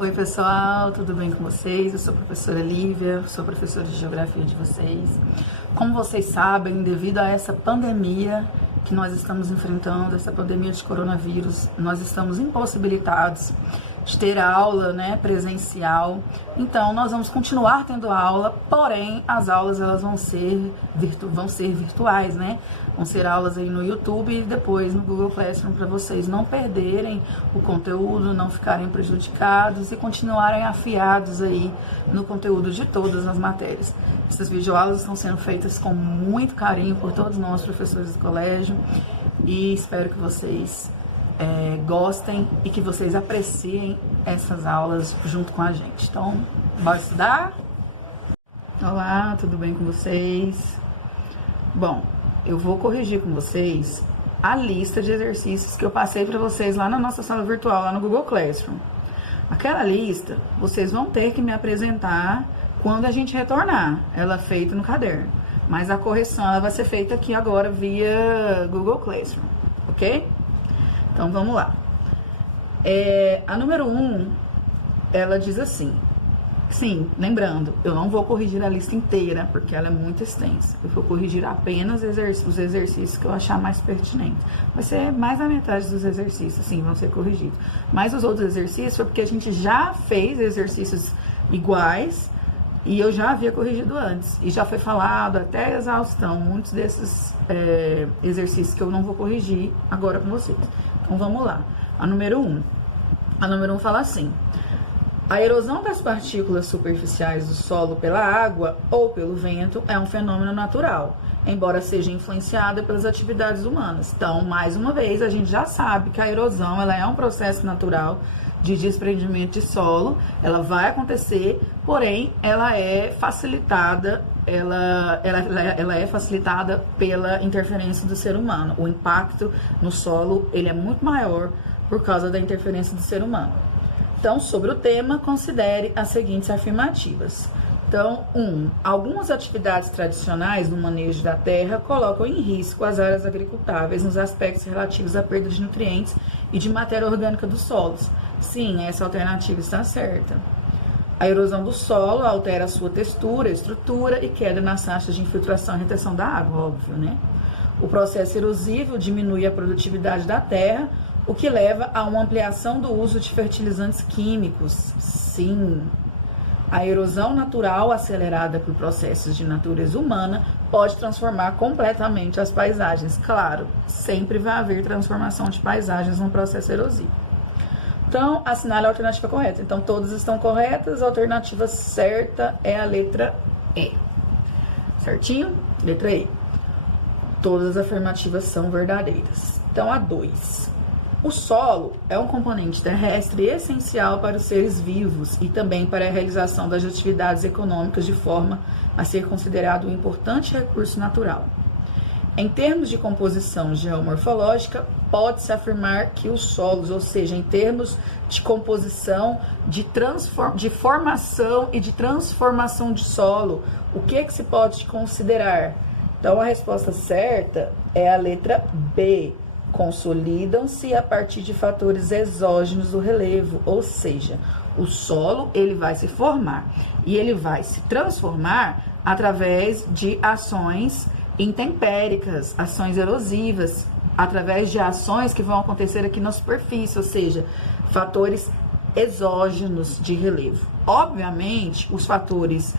Oi pessoal, tudo bem com vocês? Eu sou a professora Lívia, sou professora de Geografia de vocês. Como vocês sabem, devido a essa pandemia que nós estamos enfrentando, essa pandemia de coronavírus, nós estamos impossibilitados de ter aula, presencial. Então nós vamos continuar tendo aula, porém as aulas elas vão ser virtuais, Vão ser aulas aí no YouTube e depois no Google Classroom para vocês não perderem o conteúdo, não ficarem prejudicados e continuarem afiados aí no conteúdo de todas as matérias. Essas videoaulas estão sendo feitas com muito carinho por todos nós, professores do colégio, e espero que vocês gostem e que vocês apreciem essas aulas junto com a gente. Então, bora estudar? Olá, tudo bem com vocês? Bom, eu vou corrigir com vocês a lista de exercícios que eu passei para vocês lá na nossa sala virtual, lá no Google Classroom. Aquela lista, vocês vão ter que me apresentar quando a gente retornar. Ela é feita no caderno, mas a correção ela vai ser feita aqui agora via Google Classroom, ok? Então, vamos lá. A número 1, ela diz assim. Sim, lembrando, eu não vou corrigir a lista inteira, porque ela é muito extensa. Eu vou corrigir apenas os exercícios que eu achar mais pertinentes. Vai ser mais da metade dos exercícios, sim, vão ser corrigidos. Mas os outros exercícios foi porque a gente já fez exercícios iguais e eu já havia corrigido antes. E já foi falado até a exaustão muitos desses exercícios que eu não vou corrigir agora com vocês. Então, vamos lá. A número 1. A número 1 fala assim. A erosão das partículas superficiais do solo pela água ou pelo vento é um fenômeno natural, embora seja influenciada pelas atividades humanas. Então, mais uma vez, a gente já sabe que a erosão ela é um processo natural de desprendimento de solo, ela vai acontecer, porém, ela é facilitada pela interferência do ser humano. O impacto no solo ele é muito maior por causa da interferência do ser humano. Então, sobre o tema, considere as seguintes afirmativas. Então, 1. Algumas atividades tradicionais no manejo da terra colocam em risco as áreas agricultáveis nos aspectos relativos à perda de nutrientes e de matéria orgânica dos solos. Sim, essa alternativa está certa. A erosão do solo altera a sua textura, estrutura e queda nas taxas de infiltração e retenção da água, óbvio, O processo erosivo diminui a produtividade da terra, o que leva a uma ampliação do uso de fertilizantes químicos. Sim. A erosão natural, acelerada por processos de natureza humana, pode transformar completamente as paisagens. Claro, sempre vai haver transformação de paisagens num processo erosivo. Então, assinale a alternativa correta. Então, todas estão corretas. A alternativa certa é a letra E. Certinho? Letra E. Todas as afirmativas são verdadeiras. Então, a 2. O solo é um componente terrestre essencial para os seres vivos e também para a realização das atividades econômicas, de forma a ser considerado um importante recurso natural. Em termos de composição geomorfológica, pode-se afirmar que os solos, ou seja, em termos de composição, de formação e de transformação de solo, o que se pode considerar? Então, a resposta certa é a letra B. Consolidam-se a partir de fatores exógenos do relevo, ou seja, o solo ele vai se formar e ele vai se transformar através de ações intempéricas, ações erosivas, através de ações que vão acontecer aqui na superfície, ou seja, fatores exógenos de relevo. Obviamente, os fatores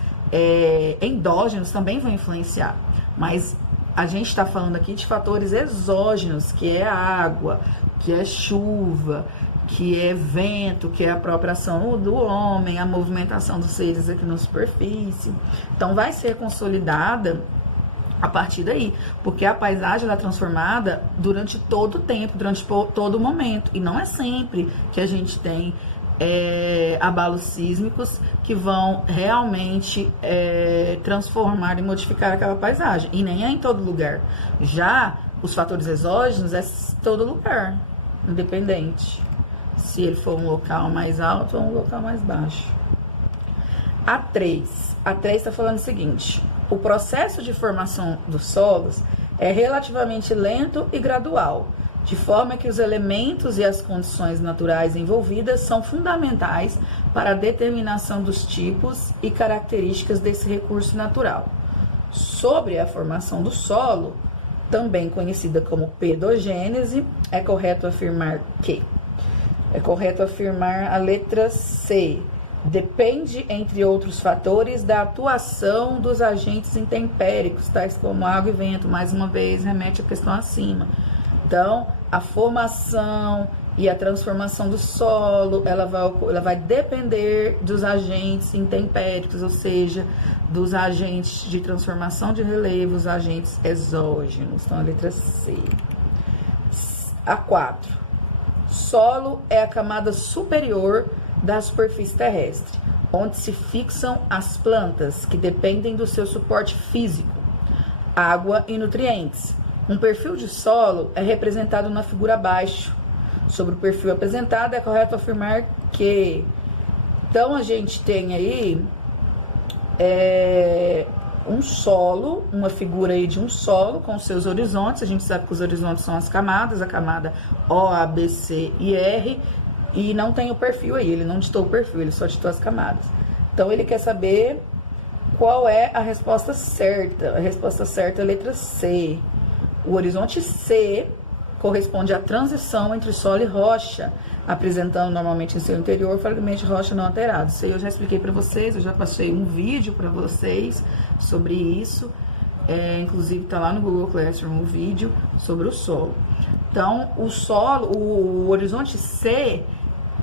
endógenos também vão influenciar, mas a gente está falando aqui de fatores exógenos, que é a água, que é chuva, que é vento, que é a própria ação do homem, a movimentação dos seres aqui na superfície. Então, vai ser consolidada a partir daí, porque a paisagem ela é transformada durante todo o tempo, durante todo o momento, e não é sempre que a gente tem abalos sísmicos que vão realmente transformar e modificar aquela paisagem, e nem é em todo lugar. Já os fatores exógenos é todo lugar, independente se ele for um local mais alto ou um local mais baixo. A 3 está falando o seguinte: o processo de formação dos solos é relativamente lento e gradual, de forma que os elementos e as condições naturais envolvidas são fundamentais para a determinação dos tipos e características desse recurso natural. Sobre a formação do solo, também conhecida como pedogênese, é correto afirmar a letra C. Depende, entre outros fatores, da atuação dos agentes intempéricos, tais como água e vento. Mais uma vez, remete à questão acima. Então, a formação e a transformação do solo, ela vai depender dos agentes intempéricos, ou seja, dos agentes de transformação de relevo, os agentes exógenos. Então, a letra C. A 4. Solo é a camada superior da superfície terrestre, onde se fixam as plantas que dependem do seu suporte físico, água e nutrientes. Um perfil de solo é representado na figura abaixo. Sobre o perfil apresentado, é correto afirmar que... Então, a gente tem aí um solo, uma figura aí de um solo com seus horizontes. A gente sabe que os horizontes são as camadas, a camada O, A, B, C e R, e não tem o perfil aí, ele não ditou o perfil, ele só ditou as camadas. Então, ele quer saber qual é a resposta certa. A resposta certa é a letra C. O horizonte C corresponde à transição entre solo e rocha, apresentando normalmente em seu interior fragmentos de rocha não alterados. Isso aí eu já expliquei para vocês, eu já passei um vídeo para vocês sobre isso. Inclusive está lá no Google Classroom o vídeo sobre o solo. Então, o solo, o horizonte C,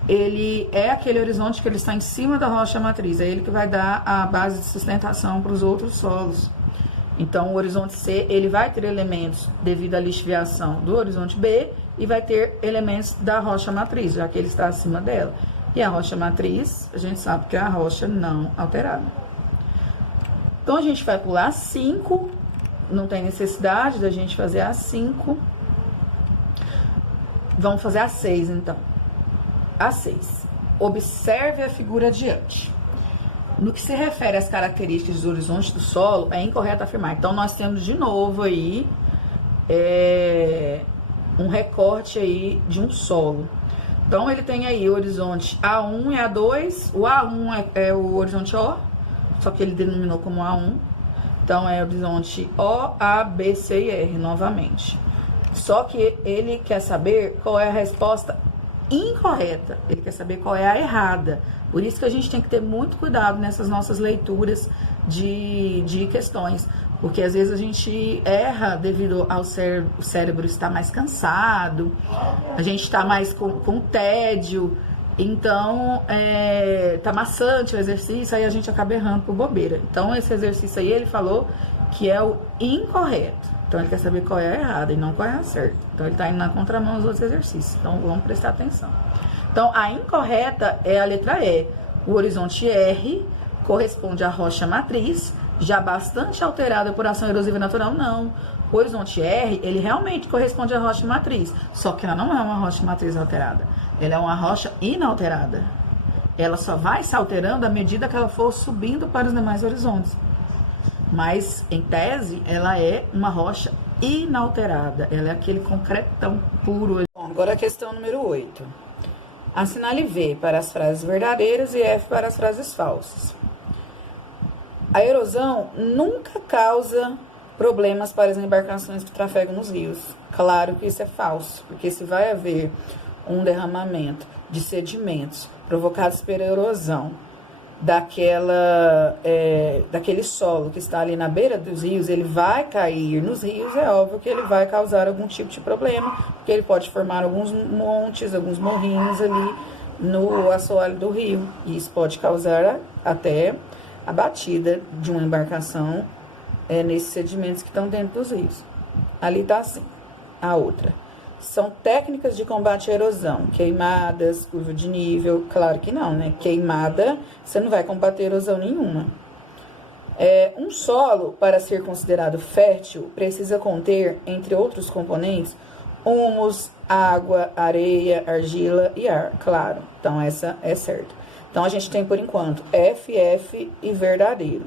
ele é aquele horizonte que ele está em cima da rocha matriz, é ele que vai dar a base de sustentação para os outros solos. Então, o horizonte C, ele vai ter elementos devido à lixiviação do horizonte B e vai ter elementos da rocha matriz, já que ele está acima dela. E a rocha matriz, a gente sabe que é a rocha não alterada. Então, a gente vai pular 5, não tem necessidade da gente fazer a 5. Vamos fazer a 6, então. A 6. Observe a figura adiante. No que se refere às características do horizonte do solo, é incorreto afirmar. Então, nós temos de novo aí um recorte aí de um solo. Então, ele tem aí o horizonte A1 e A2. O A1 é o horizonte O, só que ele denominou como A1. Então, é o horizonte O, A, B, C e R, novamente. Só que ele quer saber qual é a resposta incorreta. Ele quer saber qual é a errada. Por isso que a gente tem que ter muito cuidado nessas nossas leituras de questões, porque às vezes a gente erra devido ao cérebro estar mais cansado, a gente está mais com tédio, então tá maçante o exercício, aí a gente acaba errando por bobeira. Então esse exercício aí ele falou que é o incorreto, então ele quer saber qual é a errada e não qual é a certa. Então ele está indo na contramão dos outros exercícios, então vamos prestar atenção. Então, a incorreta é a letra E. O horizonte R corresponde à rocha matriz, já bastante alterada por ação erosiva natural, não. O horizonte R, ele realmente corresponde à rocha matriz, só que ela não é uma rocha matriz alterada. Ela é uma rocha inalterada. Ela só vai se alterando à medida que ela for subindo para os demais horizontes. Mas, em tese, ela é uma rocha inalterada. Ela é aquele concretão puro. Bom, agora a questão número 8. Assinale V para as frases verdadeiras e F para as frases falsas. A erosão nunca causa problemas para as embarcações que trafegam nos rios. Claro que isso é falso, porque se vai haver um derramamento de sedimentos provocados pela erosão daquele solo que está ali na beira dos rios, ele vai cair nos rios, é óbvio que ele vai causar algum tipo de problema, porque ele pode formar alguns montes, alguns morrinhos ali no assoalho do rio, e isso pode causar até a batida de uma embarcação nesses sedimentos que estão dentro dos rios. Ali está assim. A outra: são técnicas de combate à erosão, queimadas, curva de nível. Claro que não, né? Queimada, você não vai combater erosão nenhuma. Um solo, para ser considerado fértil, precisa conter, entre outros componentes, humus, água, areia, argila e ar. Claro, então essa é certa. Então, a gente tem, por enquanto, F, F e verdadeiro.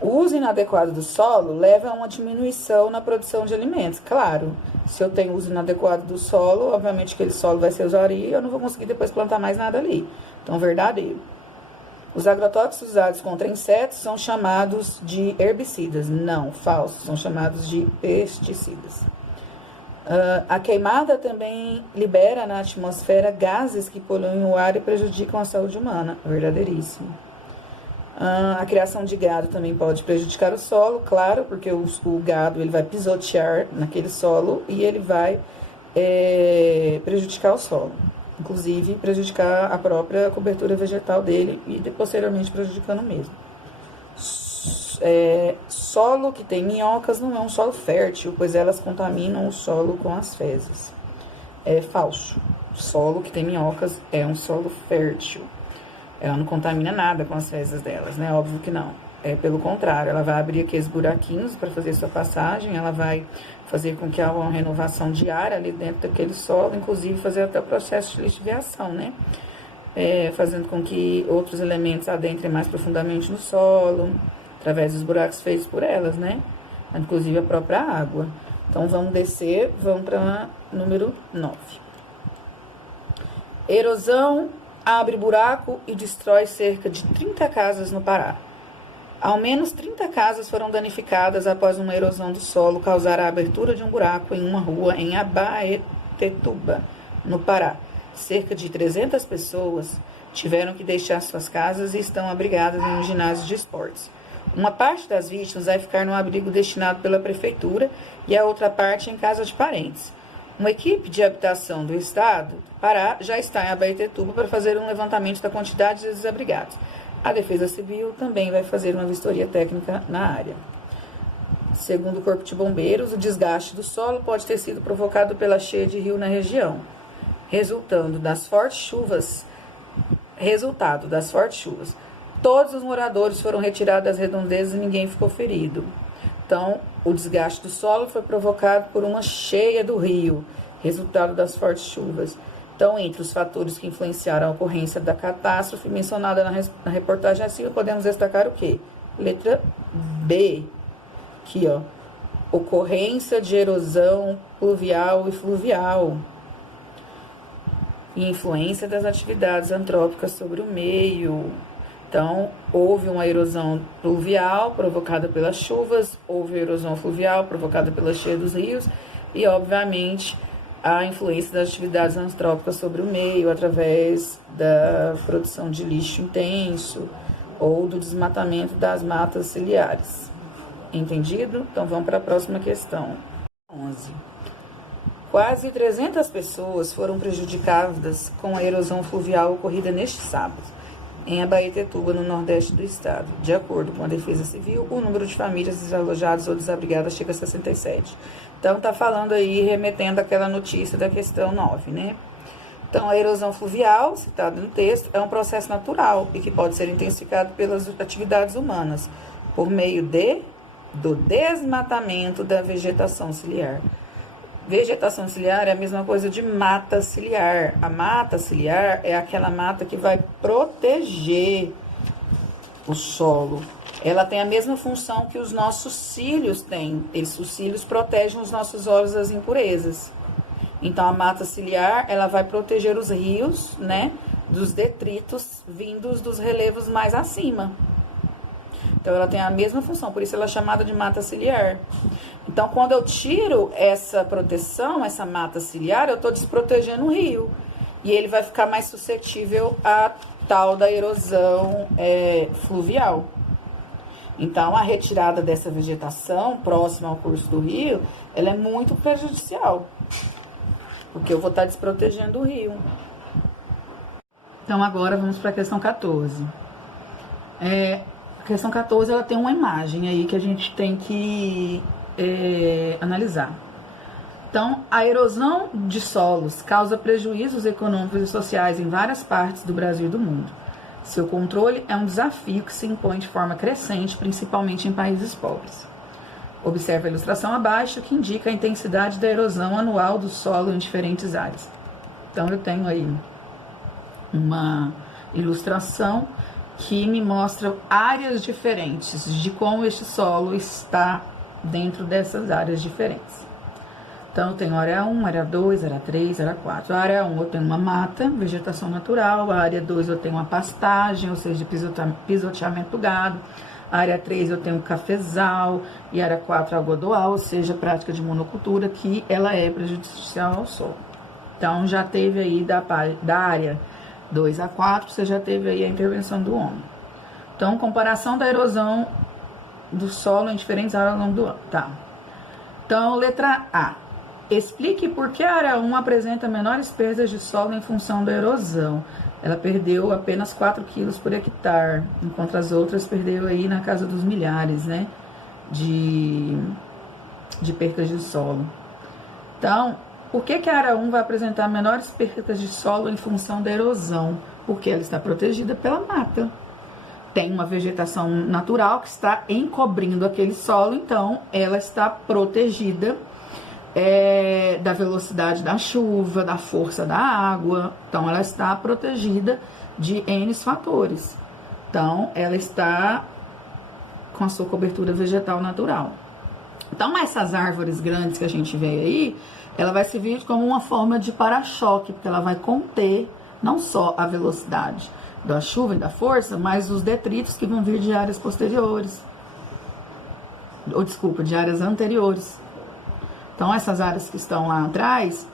9. O uso inadequado do solo leva a uma diminuição na produção de alimentos. Claro, se eu tenho uso inadequado do solo, obviamente aquele solo vai ser usaria e eu não vou conseguir depois plantar mais nada ali. Então, verdadeiro. Os agrotóxicos usados contra insetos são chamados de herbicidas. Não, falso, são chamados de pesticidas. A queimada também libera na atmosfera gases que poluem o ar e prejudicam a saúde humana. Verdadeiríssimo. A criação de gado também pode prejudicar o solo, claro, porque o gado ele vai pisotear naquele solo e ele vai prejudicar o solo. Inclusive, prejudicar a própria cobertura vegetal dele e posteriormente prejudicando o mesmo. Solo que tem minhocas não é um solo fértil, pois elas contaminam o solo com as fezes. É falso. Solo que tem minhocas é um solo fértil. Ela não contamina nada com as fezes delas, né? Óbvio que não. Pelo contrário, ela vai abrir aqueles buraquinhos para fazer sua passagem, ela vai fazer com que haja uma renovação diária ali dentro daquele solo, inclusive fazer até o processo de lixiviação, né? Fazendo com que outros elementos adentrem mais profundamente no solo, através dos buracos feitos por elas, né? Inclusive a própria água. Então, vamos descer, vamos para número 9. Erosão abre buraco e destrói cerca de 30 casas no Pará. Ao menos 30 casas foram danificadas após uma erosão do solo causar a abertura de um buraco em uma rua em Abaetetuba, no Pará. Cerca de 300 pessoas tiveram que deixar suas casas e estão abrigadas em um ginásio de esportes. Uma parte das vítimas vai ficar no abrigo destinado pela prefeitura e a outra parte em casa de parentes. Uma equipe de habitação do estado do Pará já está em Abaetetuba para fazer um levantamento da quantidade de desabrigados. A Defesa Civil também vai fazer uma vistoria técnica na área. Segundo o Corpo de Bombeiros, o desgaste do solo pode ter sido provocado pela cheia de rio na região, resultado das fortes chuvas. Todos os moradores foram retirados das redondezas e ninguém ficou ferido. Então, o desgaste do solo foi provocado por uma cheia do rio, resultado das fortes chuvas. Então, entre os fatores que influenciaram a ocorrência da catástrofe mencionada na reportagem acima, podemos destacar o quê? Letra B. Aqui, ó. Ocorrência de erosão pluvial e fluvial. E influência das atividades antrópicas sobre o meio. Então, houve uma erosão pluvial provocada pelas chuvas, houve erosão fluvial provocada pela cheia dos rios e, obviamente, a influência das atividades antrópicas sobre o meio através da produção de lixo intenso ou do desmatamento das matas ciliares. Entendido? Então, vamos para a próxima questão. 11. Quase 300 pessoas foram prejudicadas com a erosão fluvial ocorrida neste sábado em Abaetetuba, no nordeste do estado. De acordo com a Defesa Civil, o número de famílias desalojadas ou desabrigadas chega a 67. Então, está falando aí, remetendo àquela notícia da questão 9, né? Então, a erosão fluvial, citada no texto, é um processo natural e que pode ser intensificado pelas atividades humanas, por meio do desmatamento da vegetação ciliar. Vegetação ciliar é a mesma coisa de mata ciliar. A mata ciliar é aquela mata que vai proteger o solo. Ela tem a mesma função que os nossos cílios têm. Os cílios protegem os nossos olhos das impurezas. Então, a mata ciliar, ela vai proteger os rios, né, dos detritos vindos dos relevos mais acima. Então, ela tem a mesma função, por isso ela é chamada de mata ciliar. Então, quando eu tiro essa proteção, essa mata ciliar, eu estou desprotegendo o rio. E ele vai ficar mais suscetível à tal da erosão fluvial. Então, a retirada dessa vegetação próxima ao curso do rio, ela é muito prejudicial. Porque eu vou estar desprotegendo o rio. Então, agora vamos para a questão 14. A questão 14, ela tem uma imagem aí que a gente tem que analisar. Então, a erosão de solos causa prejuízos econômicos e sociais em várias partes do Brasil e do mundo. Seu controle é um desafio que se impõe de forma crescente, principalmente em países pobres. Observe a ilustração abaixo, que indica a intensidade da erosão anual do solo em diferentes áreas. Então, eu tenho aí uma ilustração que me mostra áreas diferentes de como este solo está dentro dessas áreas diferentes. Então, eu tenho área 1, área 2, área 3, área 4. A área 1 eu tenho uma mata, vegetação natural. A área 2 eu tenho uma pastagem, ou seja, pisoteamento do gado. A área 3 eu tenho cafezal. E a área 4 algodoal, ou seja, prática de monocultura, que ela é prejudicial ao solo. Então, já teve aí da área 2 a 4, você já teve aí a intervenção do homem. Então, comparação da erosão do solo em diferentes áreas ao longo do ano. Tá. Então, letra A. Explique por que a área 1 apresenta menores perdas de solo em função da erosão. Ela perdeu apenas 4 quilos por hectare, enquanto as outras perdeu aí na casa dos milhares, né, de percas de solo. Então, por que a área 1 vai apresentar menores percas de solo em função da erosão? Porque ela está protegida pela mata. Tem uma vegetação natural que está encobrindo aquele solo, então ela está protegida da velocidade da chuva, da força da água. Então, ela está protegida de N fatores. Então, ela está com a sua cobertura vegetal natural. Então, essas árvores grandes que a gente vê aí, ela vai servir como uma forma de para-choque, porque ela vai conter não só a velocidade da chuva e da força, mas os detritos que vão vir de áreas posteriores. De áreas anteriores. Então, essas áreas que estão lá atrás,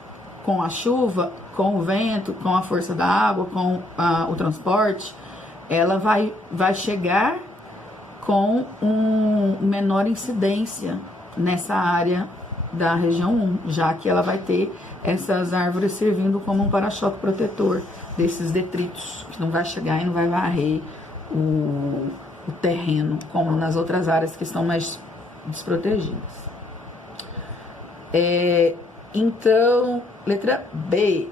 com a chuva, com o vento, com a força da água, com o transporte, ela vai chegar com menor incidência nessa área da região 1, já que ela vai ter essas árvores servindo como um para-choque protetor desses detritos, que não vai chegar e não vai varrer o terreno, como nas outras áreas que estão mais desprotegidas. Então, letra B.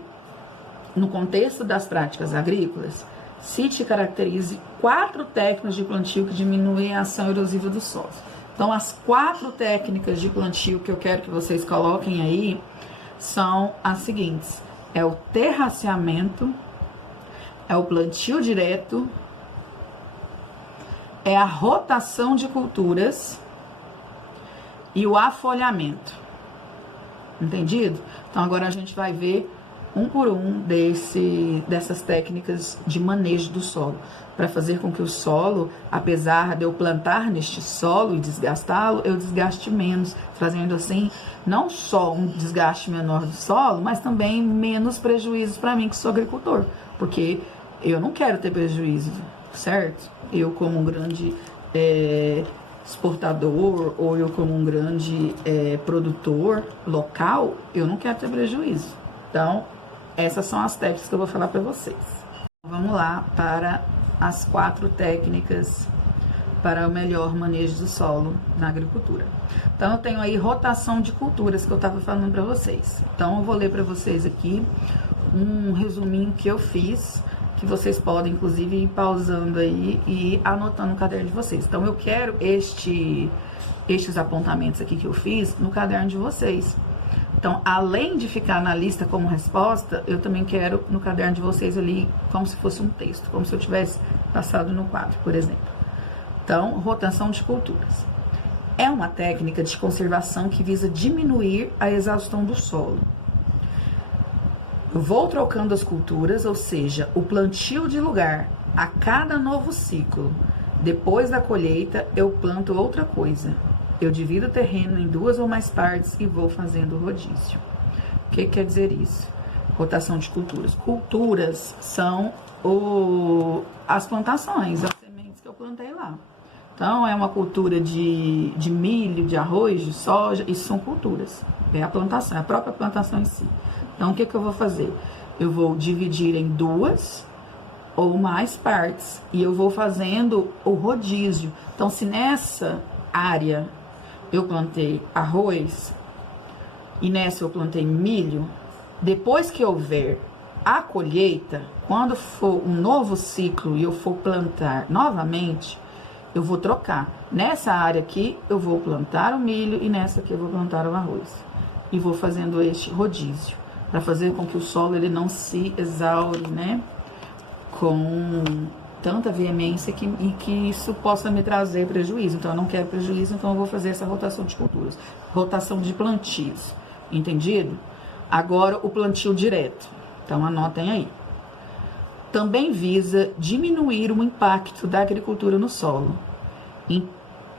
No contexto das práticas agrícolas, cite e caracterize 4 técnicas de plantio que diminuem a ação erosiva do solo. Então, as 4 técnicas de plantio que eu quero que vocês coloquem aí são as seguintes: é o terraceamento, é o plantio direto, é a rotação de culturas e o afolhamento. Entendido? Então, agora a gente vai ver um por um dessas técnicas de manejo do solo, para fazer com que o solo, apesar de eu plantar neste solo e desgastá-lo, eu desgaste menos, fazendo assim não só um desgaste menor do solo, mas também menos prejuízos para mim que sou agricultor, porque eu não quero ter prejuízo, certo? Eu, como um grande exportador, ou eu como um grande produtor local, eu não quero ter prejuízo. Então, essas são as técnicas que eu vou falar para vocês. Vamos lá para as 4 técnicas para o melhor manejo do solo na agricultura. Então, eu tenho aí rotação de culturas que eu estava falando para vocês. Então, eu vou ler para vocês aqui um resuminho que eu fiz, que vocês podem, inclusive, ir pausando aí e anotando no caderno de vocês. Então, eu quero estes apontamentos aqui que eu fiz no caderno de vocês. Então, além de ficar na lista como resposta, eu também quero no caderno de vocês ali como se fosse um texto, como se eu tivesse passado no quadro, por exemplo. Então, rotação de culturas. É uma técnica de conservação que visa diminuir a exaustão do solo. Eu vou trocando as culturas, ou seja, o plantio de lugar a cada novo ciclo. Depois da colheita, eu planto outra coisa. Eu divido o terreno em 2 ou mais partes e vou fazendo rodízio. O que quer dizer isso? Rotação de culturas. Culturas são as plantações, as sementes que eu plantei lá. Então, é uma cultura de milho, de arroz, de soja, isso são culturas. É a plantação, é a própria plantação em si. Então, o que eu vou fazer? Eu vou dividir em 2 ou mais partes e eu vou fazendo o rodízio. Então, se nessa área eu plantei arroz e nessa eu plantei milho, depois que houver a colheita, quando for um novo ciclo e eu for plantar novamente, eu vou trocar. Nessa área aqui eu vou plantar o milho e nessa aqui eu vou plantar o arroz. E vou fazendo este rodízio, para fazer com que o solo ele não se exaure, né, com tanta veemência e que isso possa me trazer prejuízo. Então eu não quero prejuízo, então eu vou fazer essa rotação de culturas, rotação de plantios, entendido? Agora o plantio direto, então anotem aí. Também visa diminuir o impacto da agricultura no solo.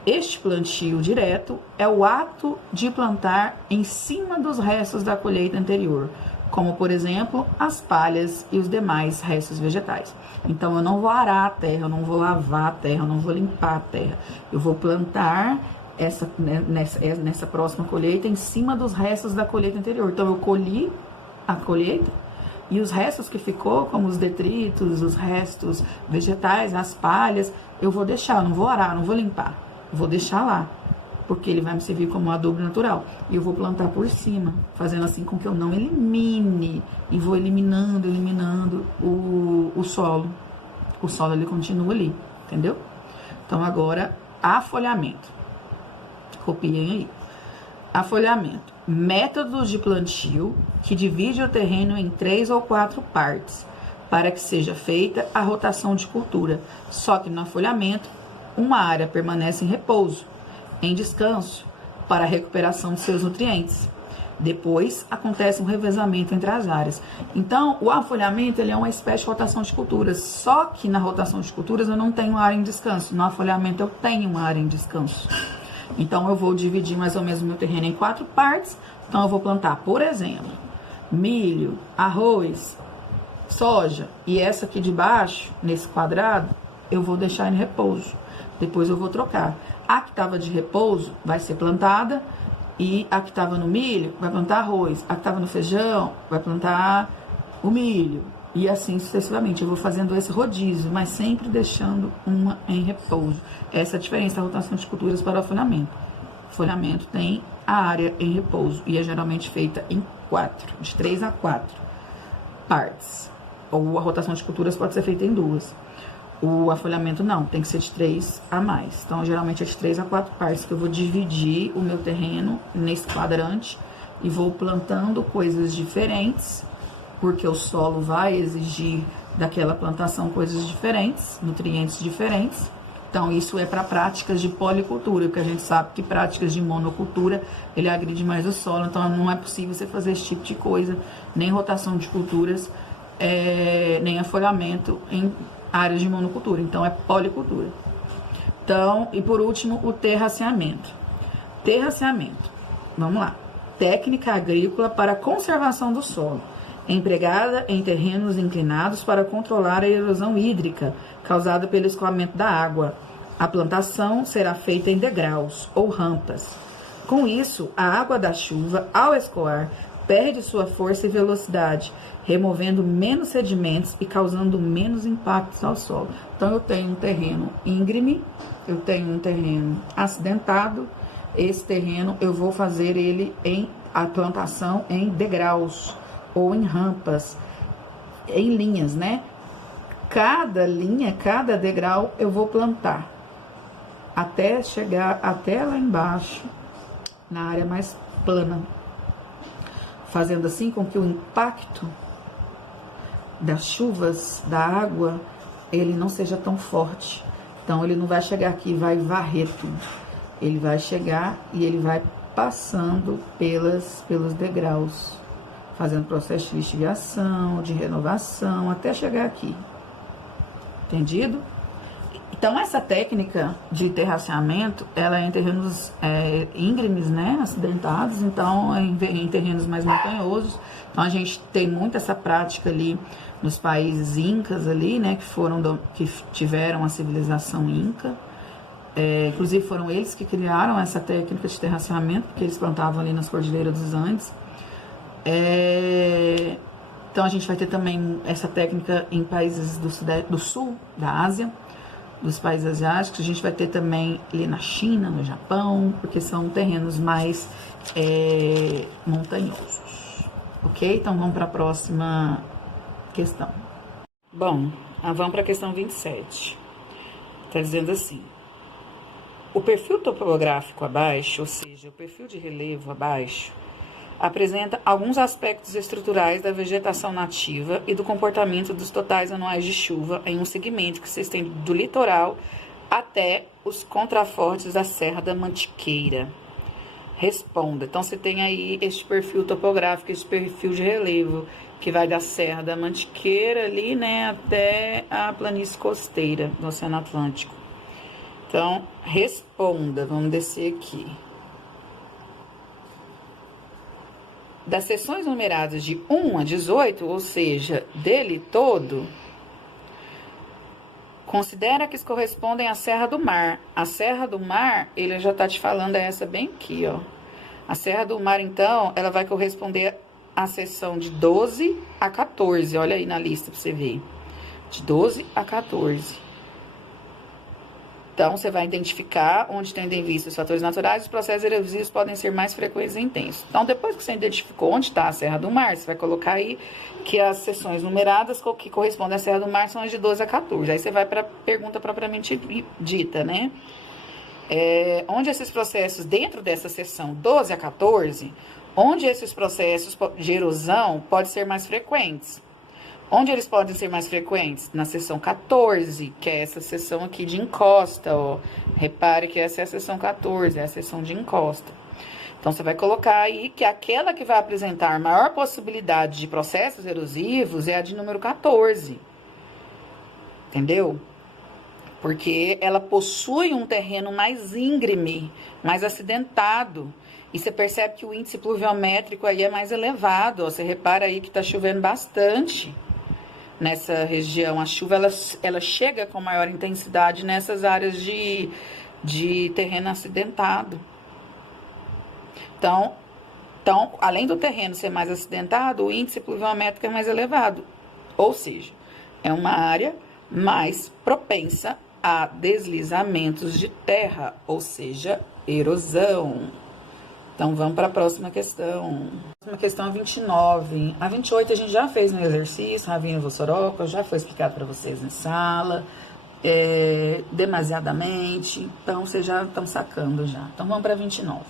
Este plantio direto é o ato de plantar em cima dos restos da colheita anterior, como, por exemplo, as palhas e os demais restos vegetais. Então, eu não vou arar a terra, eu não vou lavar a terra, eu não vou limpar a terra. Eu vou plantar nessa próxima colheita em cima dos restos da colheita anterior. Então, eu colhi a colheita e os restos que ficou, como os detritos, os restos vegetais, as palhas, eu vou deixar, eu não vou arar, não vou limpar. Eu vou deixar lá, porque ele vai me servir como adubo natural. E eu vou plantar por cima, fazendo assim com que eu não elimine. E vou eliminando o solo. O solo ele continua ali, entendeu? Então agora, afolhamento. Copiem aí. Afolhamento. Métodos de plantio que divide o terreno em 3 ou 4 partes, para que seja feita a rotação de cultura. Só que no afolhamento, uma área permanece em repouso, em descanso, para a recuperação de seus nutrientes. Depois, acontece um revezamento entre as áreas. Então, o afolhamento ele é uma espécie de rotação de culturas, só que na rotação de culturas eu não tenho área em descanso. No afolhamento eu tenho uma área em descanso. Então, eu vou dividir mais ou menos o meu terreno em 4 partes. Então, eu vou plantar, por exemplo, milho, arroz, soja. E essa aqui de baixo, nesse quadrado, eu vou deixar em repouso. Depois eu vou trocar. A que estava de repouso vai ser plantada e a que estava no milho vai plantar arroz. A que estava no feijão vai plantar o milho. E assim sucessivamente. Eu vou fazendo esse rodízio, mas sempre deixando uma em repouso. Essa é a diferença da rotação de culturas para o afolhamento. O afolhamento tem a área em repouso e é geralmente feita em 4, de 3 a 4 partes. Ou a rotação de culturas pode ser feita em 2. O afolhamento não, tem que ser de 3 a mais. Então, geralmente é de 3 a 4 partes que eu vou dividir o meu terreno nesse quadrante e vou plantando coisas diferentes, porque o solo vai exigir daquela plantação coisas diferentes, nutrientes diferentes. Então, isso é para práticas de policultura, porque a gente sabe que práticas de monocultura, ele agride mais o solo. Então, não é possível você fazer esse tipo de coisa, nem rotação de culturas, nem afolhamento em áreas de monocultura, então é policultura. Então, e por último, o terraceamento. Terraceamento, vamos lá. Técnica agrícola para conservação do solo, empregada em terrenos inclinados para controlar a erosão hídrica causada pelo escoamento da água. A plantação será feita em degraus ou rampas. Com isso, a água da chuva, ao escoar, perde sua força e velocidade, removendo menos sedimentos e causando menos impactos ao solo. Então, eu tenho um terreno íngreme, eu tenho um terreno acidentado. Esse terreno, eu vou fazer ele a plantação em degraus ou em rampas, em linhas, né? Cada linha, cada degrau, eu vou plantar até chegar até lá embaixo, na área mais plana, fazendo assim com que o impacto das chuvas, da água, ele não seja tão forte. Então, ele não vai chegar aqui e vai varrer tudo. Ele vai chegar e ele vai passando pelos degraus, fazendo processo de lixiviação, de renovação, até chegar aqui. Entendido? Então, essa técnica de terraceamento, ela é em terrenos íngremes, né, acidentados, então em terrenos mais montanhosos. Então, a gente tem muito essa prática ali nos países incas ali, né, que tiveram a civilização inca. Inclusive, foram eles que criaram essa técnica de terraceamento, porque eles plantavam ali nas cordilheiras dos Andes. Então, a gente vai ter também essa técnica em países do sul, da Ásia, dos países asiáticos. A gente vai ter também ali na China, no Japão, porque são terrenos mais montanhosos. Ok? Então, vamos para a próxima questão. Bom, vamos para a questão 27. Está dizendo assim: o perfil topográfico abaixo, ou seja, o perfil de relevo abaixo, apresenta alguns aspectos estruturais da vegetação nativa e do comportamento dos totais anuais de chuva em um segmento que se estende do litoral até os contrafortes da Serra da Mantiqueira. Responda. Então, você tem aí este perfil topográfico, esse perfil de relevo, que vai da Serra da Mantiqueira ali, né, até a planície costeira do Oceano Atlântico. Então, responda. Vamos descer aqui. Das seções numeradas de 1 a 18, ou seja, dele todo, considera que correspondem à Serra do Mar. A Serra do Mar, ele já tá te falando essa bem aqui, ó. A Serra do Mar, então, ela vai corresponder à seção de 12 a 14. Olha aí na lista pra você ver. De 12 a 14. Então, você vai identificar onde tendo em vista os fatores naturais, os processos erosivos podem ser mais frequentes e intensos. Então, depois que você identificou onde está a Serra do Mar, você vai colocar aí que as seções numeradas que correspondem à Serra do Mar são as de 12 a 14. Aí você vai para a pergunta propriamente dita, né? Onde esses processos, dentro dessa seção 12 a 14, onde esses processos de erosão podem ser mais frequentes? Onde eles podem ser mais frequentes? Na seção 14, que é essa seção aqui de encosta, ó. Repare que essa é a seção 14, é a seção de encosta. Então, você vai colocar aí que aquela que vai apresentar maior possibilidade de processos erosivos é a de número 14. Entendeu? Porque ela possui um terreno mais íngreme, mais acidentado. E você percebe que o índice pluviométrico aí é mais elevado, ó. Você repara aí que tá chovendo bastante nessa região. A chuva, ela chega com maior intensidade nessas áreas de terreno acidentado. Então, além do terreno ser mais acidentado, o índice pluviométrico é mais elevado. Ou seja, é uma área mais propensa a deslizamentos de terra, ou seja, erosão. Então, vamos para a próxima questão. A próxima questão é 29. A 28 a gente já fez no exercício, Ravina Vossoroca, já foi explicado para vocês na sala, demasiadamente. Então, vocês já estão sacando já. Então, vamos para a 29.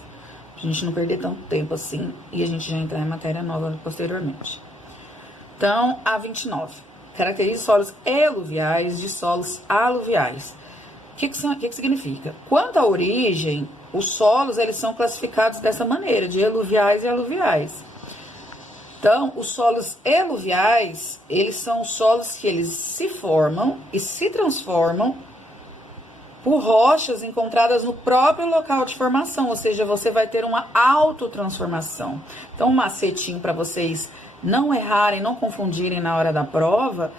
Pra gente não perder tanto tempo assim e a gente já entrar em matéria nova posteriormente. Então, a 29. Caracteriza solos eluviais de solos aluviais. O que significa? Quanto à origem, os solos, eles são classificados dessa maneira, de eluviais e aluviais. Então, os solos eluviais, eles são solos que eles se formam e se transformam por rochas encontradas no próprio local de formação, ou seja, você vai ter uma autotransformação. Então, um macetinho para vocês não errarem, não confundirem na hora da prova,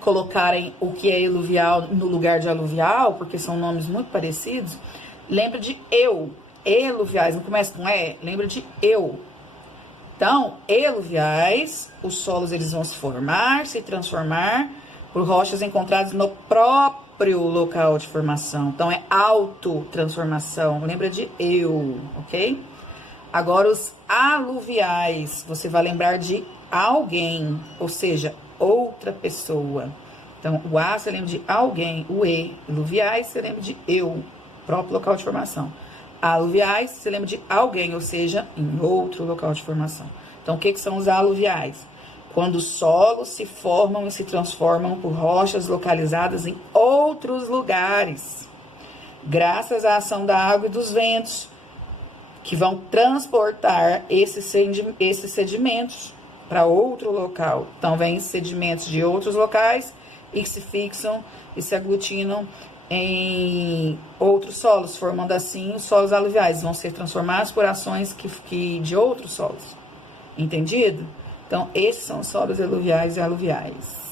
colocarem o que é eluvial no lugar de aluvial, porque são nomes muito parecidos. Lembra de eu, eluviais, não começa com lembra de eu. Então, eluviais, os solos eles vão se formar, se transformar por rochas encontradas no próprio local de formação. Então, é autotransformação, lembra de eu, ok? Agora, os aluviais, você vai lembrar de alguém, ou seja, outra pessoa. Então, o A você lembra de alguém, o E, aluviais você lembra de eu, próprio local de formação. Aluviais, você lembra de alguém, ou seja, em outro local de formação. Então, o que são os aluviais? Quando os solos se formam e se transformam por rochas localizadas em outros lugares, graças à ação da água e dos ventos, que vão transportar esses sedimentos para outro local. Então, vêm sedimentos de outros locais e que se fixam e se aglutinam em outros solos, formando assim os solos aluviais. Vão ser transformados por ações de outros solos. Entendido? Então, esses são os solos eluviais e aluviais.